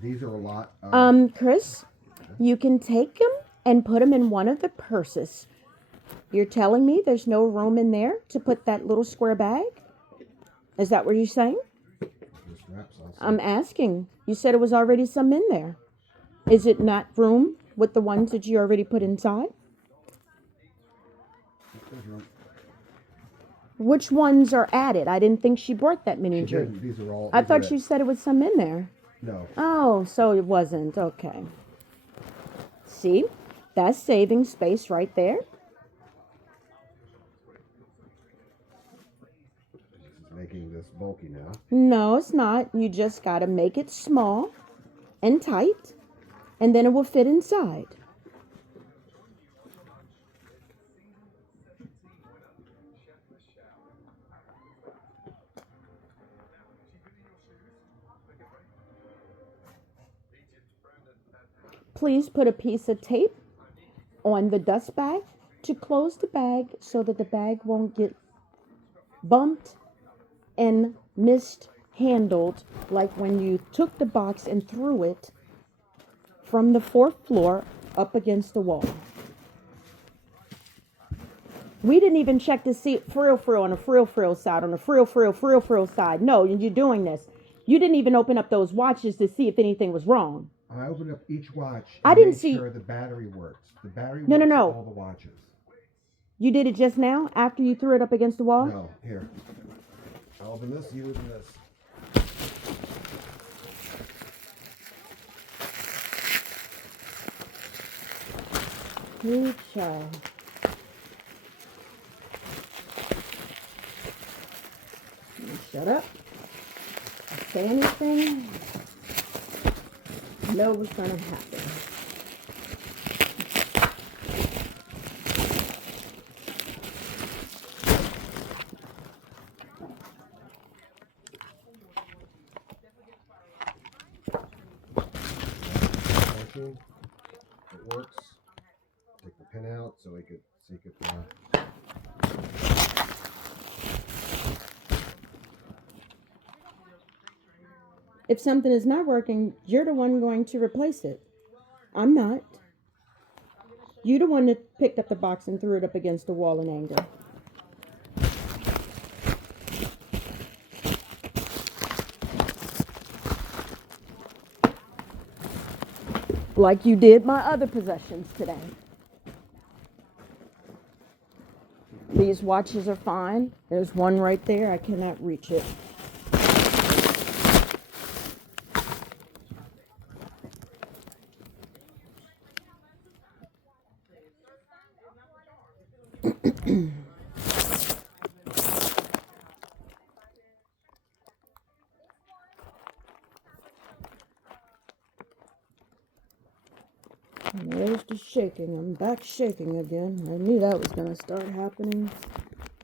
These are a lot. Chris, you can take them and put them in one of the purses. You're telling me there's no room in there to put that little square bag? Is that what you're saying? This wraps also. I'm asking. You said it was already some in there. Is it not room with the ones that you already put inside? There's room. Which ones are added? I didn't think she brought that many She drinks. didn't. These are all. I These are thought it. you said it was some in there. No. Oh, so it wasn't. Okay. See? That's saving space right there. This is making this bulky now. No, it's not. You just got to make it small and tight, and then it will fit inside. Please put a piece of tape on the dust bag to close the bag so that the bag won't get bumped and mishandled like when you took the box and threw it from the fourth floor up against the wall. We didn't even check to see frill on a frill side, on a frill side. No, you're doing this. You didn't even open up those watches to see if anything was wrong. I opened up each watch I and didn't made see. sure the battery works. The battery No, works on no. all the watches. You did it just now after you threw it up against the wall? No, here. I'll open this, you open this. Good child. Shut up. Say anything. Know what's going to happen. It works. Take the pin out so you could. If something is not working, you're the one going to replace it. I'm not. You're the one that picked up the box and threw it up against the wall in anger. Like you did my other possessions today. These watches are fine. There's one right there. I cannot reach it. There's the shaking. I'm back shaking again. I knew that was going to start happening.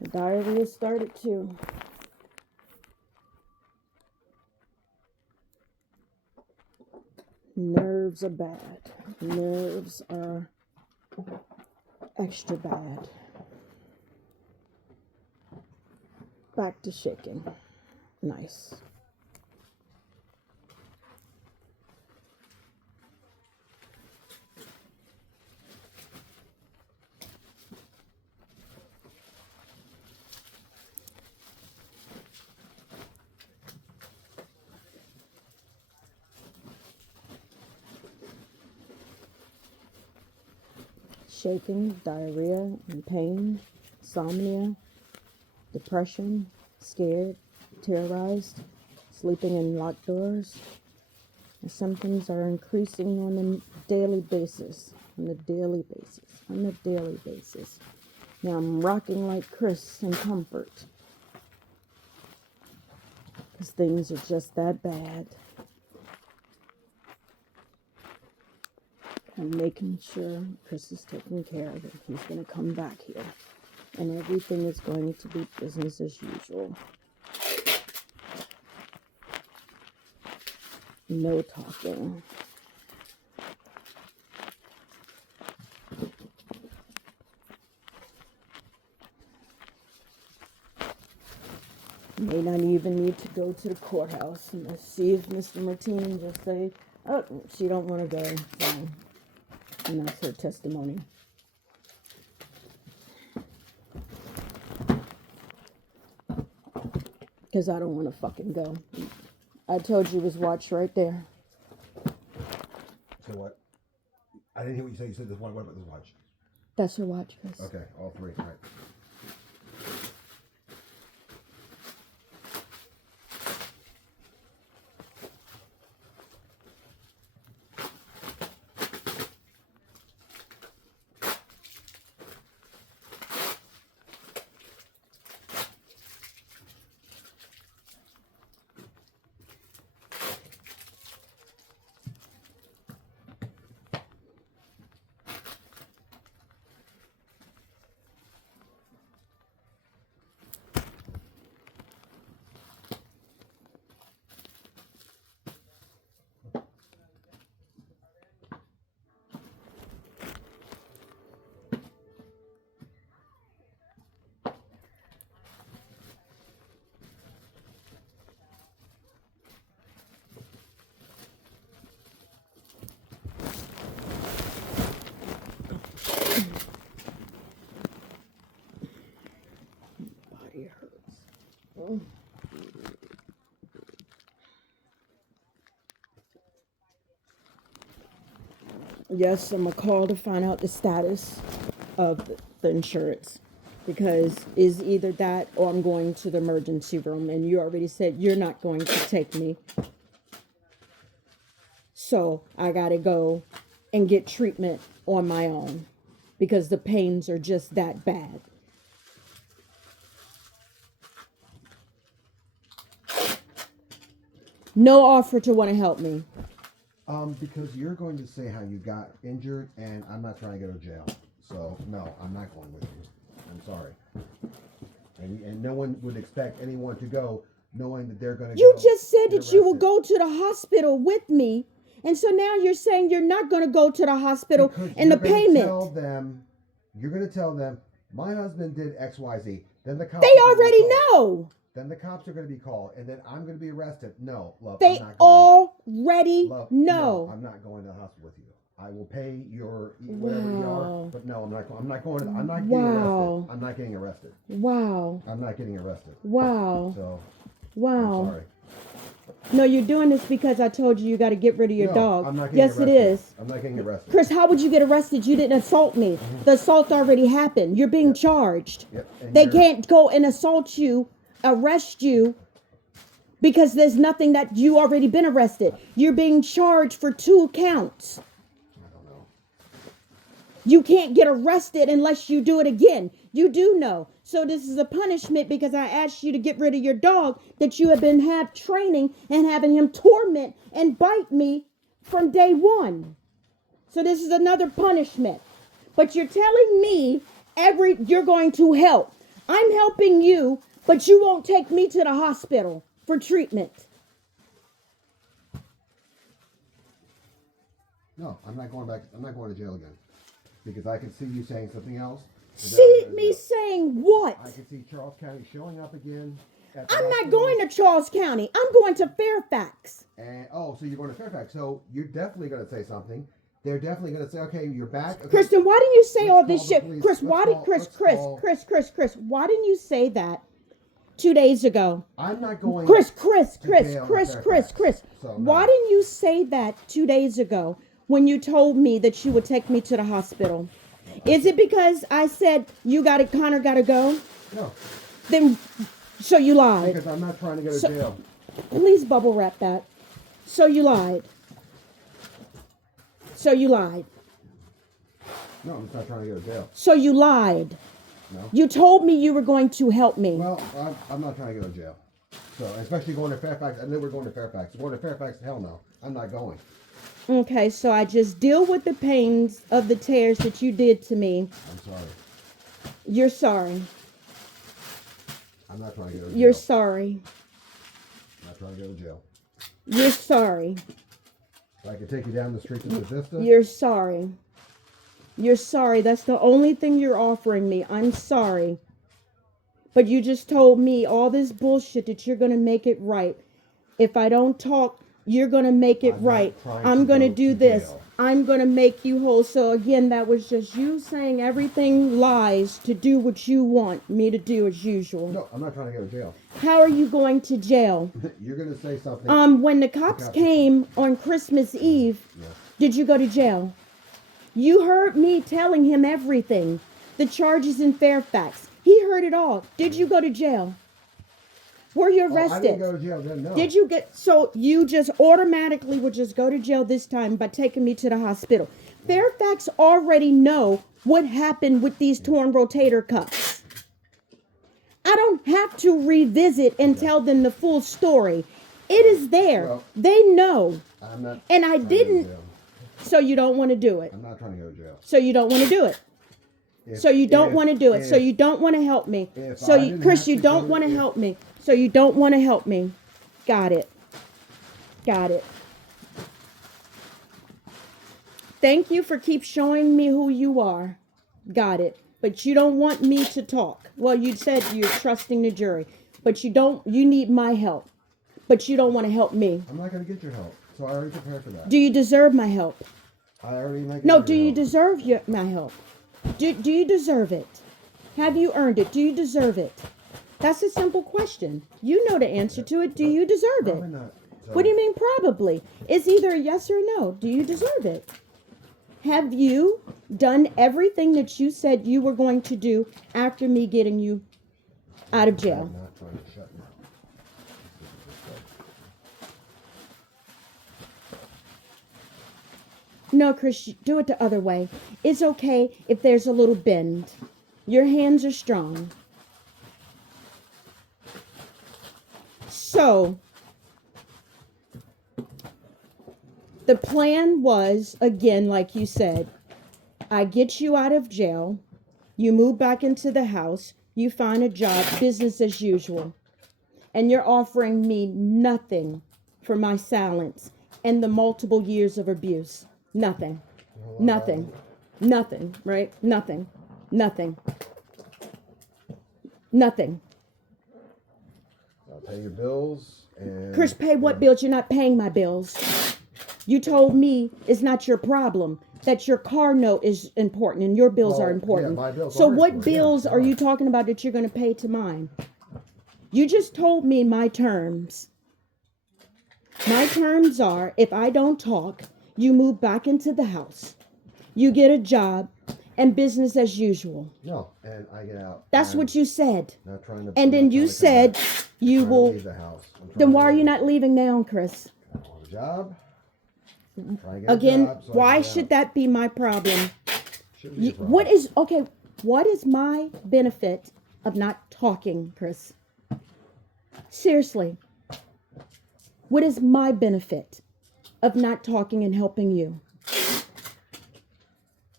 The diarrhea started too. Nerves are bad. Nerves are extra bad. Back to shaking. Nice. Shaking, diarrhea, and pain, insomnia, depression, scared, terrorized, sleeping in locked doors. The symptoms are increasing on a daily basis. On a daily basis. Now I'm rocking like Chris in comfort. Because things are just that bad. I'm making sure Chris is taking care of it. He's going to come back here. And everything is going to be business as usual. No talking. May not even need to go to the courthouse and see if Mr. Martine just say, Oh, she don't want to go, so, and that's her testimony. Because I don't want to fucking go. I told you it was watch right there. So what? I didn't hear what you said. You said this one. What about this watch? That's her watch, Chris. Okay, all three. All right. Body hurts. Oh. Yes, I'm gonna call to find out the status of the insurance, because is either that or I'm going to the emergency room, and you already said you're not going to take me, so I gotta go and get treatment on my own because the pains are just that bad. No offer to want to help me. Because you're going to say how you got injured, and I'm not trying to go to jail. So no, I'm not going with you. I'm sorry. And no one would expect anyone to go knowing that they're going to. You go just said get that you will arrested. go to the hospital with me, and so now you're saying you're not going to go to the hospital Because and the you're gonna payment. You're going to tell them my husband did X, Y, Z. Then the cops. They are gonna be already called. know. Then the cops are going to be called, and then I'm going to be arrested. No, love, They I'm not going. already Love, know. No, I'm not going to the hospital with you. I will pay your whatever you are, but no, I'm not going. I'm not going. I'm not getting arrested. I'm not getting arrested. Wow. I'm not getting arrested. Wow. So, wow. I'm sorry. No, you're doing this because I told you got to get rid of your No, dog. I'm not getting Yes, arrested. it is. I'm not getting arrested. Chris, how would you get arrested? You didn't assault me. Mm-hmm. The assault already happened. You're being Yep. charged. Yep. And They you're- can't go and assault you, arrest you, because there's nothing that you already been arrested. You're being charged for 2 counts. I don't know. You can't get arrested unless you do it again. You do know. So this is a punishment because I asked you to get rid of your dog that you have been training and having him torment and bite me from day 1. So this is another punishment. But you're telling me you're going to help. I'm helping you, but you won't take me to the hospital for treatment. No, I'm not going back. I'm not going to jail again because I can see you saying something else. See me saying what? I can see Charles County showing up again. I'm not going to Charles County. I'm going to Fairfax. And so you're going to Fairfax. So you're definitely going to say something. They're definitely going to say, "Okay, you're back." Okay. Kristen, why didn't you say all this Let's call shit? the police. Chris, Let's why did call- Chris, let's Chris, call- Chris, Chris, Chris, why didn't you say that 2 days ago? I'm not going. Chris, to Chris, jail in Chris, Fairfax. So, no. why didn't you say that 2 days ago when you told me that you would take me to the hospital? Is it because I said Connor gotta go? No, Then, so you lied. because I'm not trying to go to So- jail. Please bubble wrap that. So you lied. So you lied. No, I'm just not trying to go to jail. So you lied. No. You told me you were going to help me. Well, I'm not trying to go to jail. So, especially going to Fairfax. I know we're going to Fairfax. Going to Fairfax, hell no. I'm not going. Okay, so I just deal with the pains of the tears that you did to me. I'm sorry. You're sorry. I'm not trying to go to jail. You're sorry. I'm not trying to go to jail. You're sorry. If I could take you down the street to Bethesda. You're sorry. You're sorry. That's the only thing you're offering me. I'm sorry. But you just told me all this bullshit that you're going to make it right. If I don't talk You're going to make it I'm not right. trying I'm to going to go do to this. jail. I'm going to make you whole. So again, that was just you saying everything lies to do what you want me to do as usual. No, I'm not trying to go to jail. How are you going to jail? You're going to say something. When the cops cops- came on Christmas Eve, Yes. did you go to jail? You heard me telling him everything. The charges in Fairfax. He heard it all. Did you go to jail? Were you Oh, arrested? I didn't go to jail then, no. Did you get, so you just automatically would just go to jail this time by taking me to the hospital. Fairfax already know what happened with these torn rotator cuffs. I don't have to revisit and tell them the full story. It is there. Well, They know. I'm not. And I trying to go to didn't, jail. so you don't want to do it. I'm not trying to go to jail. So you don't want to do it. If- So you don't if- want to do it. So if- you don't want to help me. if So I you, didn't Chris, have you to don't go- want to if- help me. So you don't want to help me. Got it. Got it. Thank you for keep showing me who you are. Got it. But you don't want me to talk. Well, you said you're trusting the jury, but you need my help. But you don't want to help me. I'm not going to get your help. So I already prepared for that. Do you deserve my help? I already like. No, do you deserve my help? Do you deserve it? Have you earned it? Do you deserve it? That's a simple question. You know the answer to it. Do you deserve it? Probably not. So, What do you mean probably? It's either a yes or a no. Do you deserve it? Have you done everything that you said you were going to do after me getting you out of jail? I'm not trying to shut you. No, Chris, do it the other way. It's okay if there's a little bend. Your hands are strong. So, the plan was, again, like you said, I get you out of jail, you move back into the house, you find a job, business as usual. And you're offering me nothing for my silence and the multiple years of abuse. Nothing. Nothing. Nothing, right? Nothing. Nothing. Nothing. I'll pay your bills and. Chris, pay what bills? You're not paying my bills. You told me it's not your problem, that your car note is important and your bills Well, are important. yeah, my bills So are what important, yeah, bills they are you are. talking about that you're going to pay to mine? You just told me my terms. My terms are, if I don't talk, you move back into the house, you get a job, and business as usual. No, and I get out. That's I'm what you said. Not trying to. And I'm then not you trying to come said back. you I'm trying to will. leave the house. I'm trying Then to why are you leave. not leaving now, Chris? I don't want a job. I'm trying to get a Again, job so I why can get should out. that be my problem? Shouldn't be a problem. What is, okay, what is my benefit of not talking, Chris? Seriously. What is my benefit of not talking and helping you?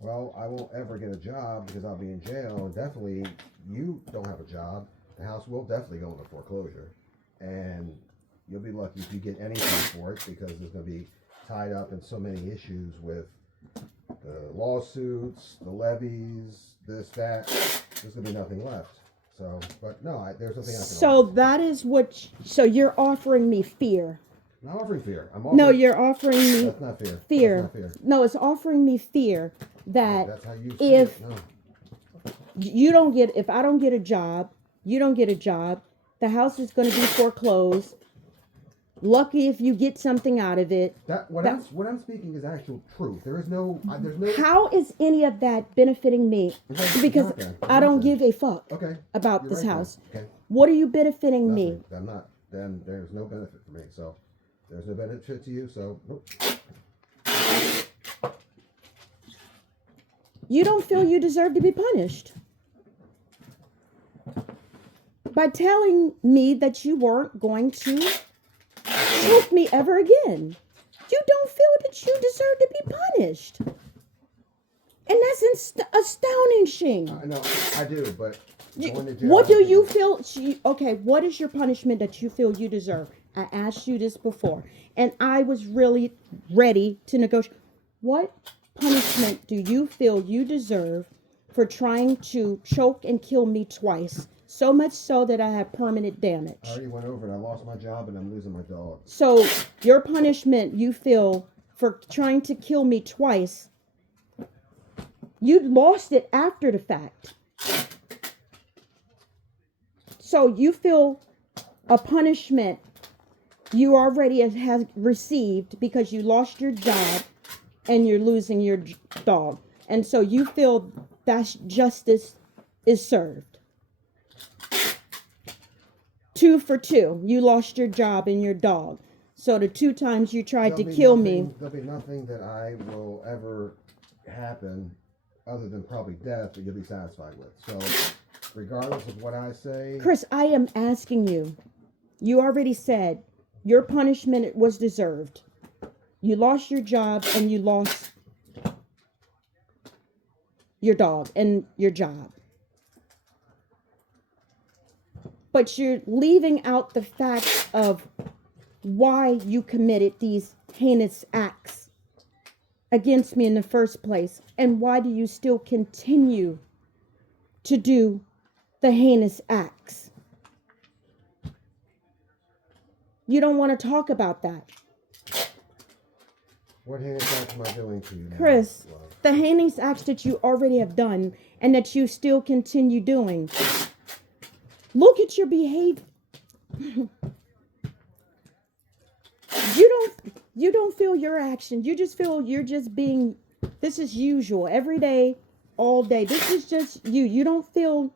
Well, I won't ever get a job because I'll be in jail. And definitely, you don't have a job. The house will definitely go into foreclosure. And you'll be lucky if you get anything for it because it's going to be tied up in so many issues with the lawsuits, the levies, this, that. There's going to be nothing left. So, but no, there's nothing I can So offer. that is what, so you're offering me fear. I'm not offering fear. I'm offering, No, you're offering me That's not fear. fear. That's not fear. No, it's offering me fear that That's how you see if it. No. you don't get, if I don't get a job, you don't get a job, the house is going to be foreclosed. Lucky if you get something out of it. What I'm speaking is actual truth. There is no. There's no. How is any of that benefiting me? Okay, Because not then. I don't Not then. give a fuck Okay. about You're this right then. house. Okay. What are you benefiting me? Nothing. I'm not. Then there's no benefit for me. So there's no benefit to you. So nope. You don't feel you deserve to be punished by telling me that you weren't going to choke me ever again. You don't feel that you deserve to be punished. And that's astonishing. I know I do, but going to jail. What do you feel? Okay, what is your punishment that you feel you deserve? I asked you this before, and I was really ready to negotiate. What punishment do you feel you deserve for trying to choke and kill me twice So much so that I have permanent damage. I already went over it. I lost my job and I'm losing my dog. So your punishment you feel for trying to kill me twice, you lost it after the fact. So you feel a punishment you already have received because you lost your job and you're losing your dog. And so you feel that justice is served. 2 for 2. You lost your job and your dog. So the 2 times you tried to kill me. There'll be nothing that I will ever happen other than probably death that you'll be satisfied with. So regardless of what I say. Chris, I am asking you. You already said your punishment was deserved. You lost your job and you lost your dog and your job. But you're leaving out the fact of why you committed these heinous acts against me in the first place. And why do you still continue to do the heinous acts? You don't want to talk about that. What heinous acts am I doing to you now? Chris, the heinous acts that you already have done and that you still continue doing. Look at your behavior. You don't feel your actions. You just feel you're just being, this is usual every day, all day. This is just you. You don't feel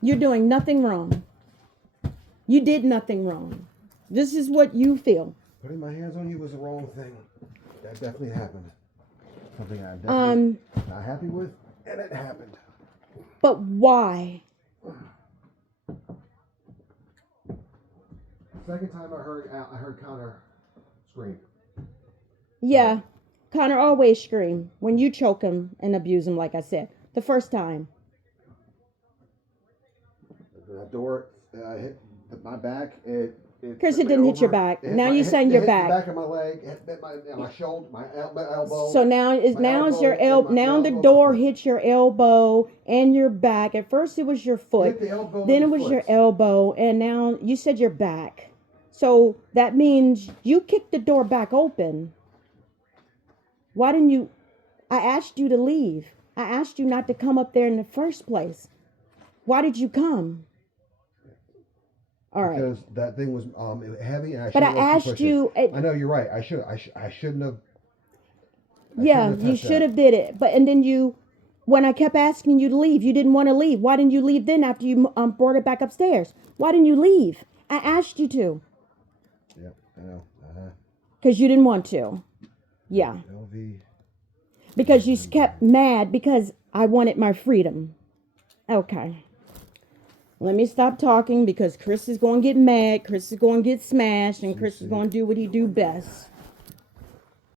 you're doing nothing wrong. You did nothing wrong. This is what you feel. Putting my hands on you was the wrong thing. That definitely happened. Something I'm definitely not happy with, and it happened. But why? Second time I heard Connor scream. Yeah, Connor always scream when you choke him and abuse him, like I said. The first time. That door hit my back. Chris, it didn't hit your back. Now you're saying your back. The back of my leg, hit my shoulder, my elbow. So now it's your elbow. Now the door hit your elbow and your back. At first it was your foot. Then it was your elbow, and now you said your back. So that means you kicked the door back open. Why didn't you? I asked you to leave. I asked you not to come up there in the first place. Why did you come? All right. Because that thing was heavy, and I asked you. I know you're right. I shouldn't have. Yeah, you should have did it. But and then you, when I kept asking you to leave, you didn't want to leave. Why didn't you leave then after you brought it back upstairs? Why didn't you leave? I asked you to. Yep, I know. Because you didn't want to. Yeah. Because you kept mad because I wanted my freedom. Okay. Let me stop talking because Chris is going to get mad. Chris is going to get smashed. And Chris is going to do what he do best.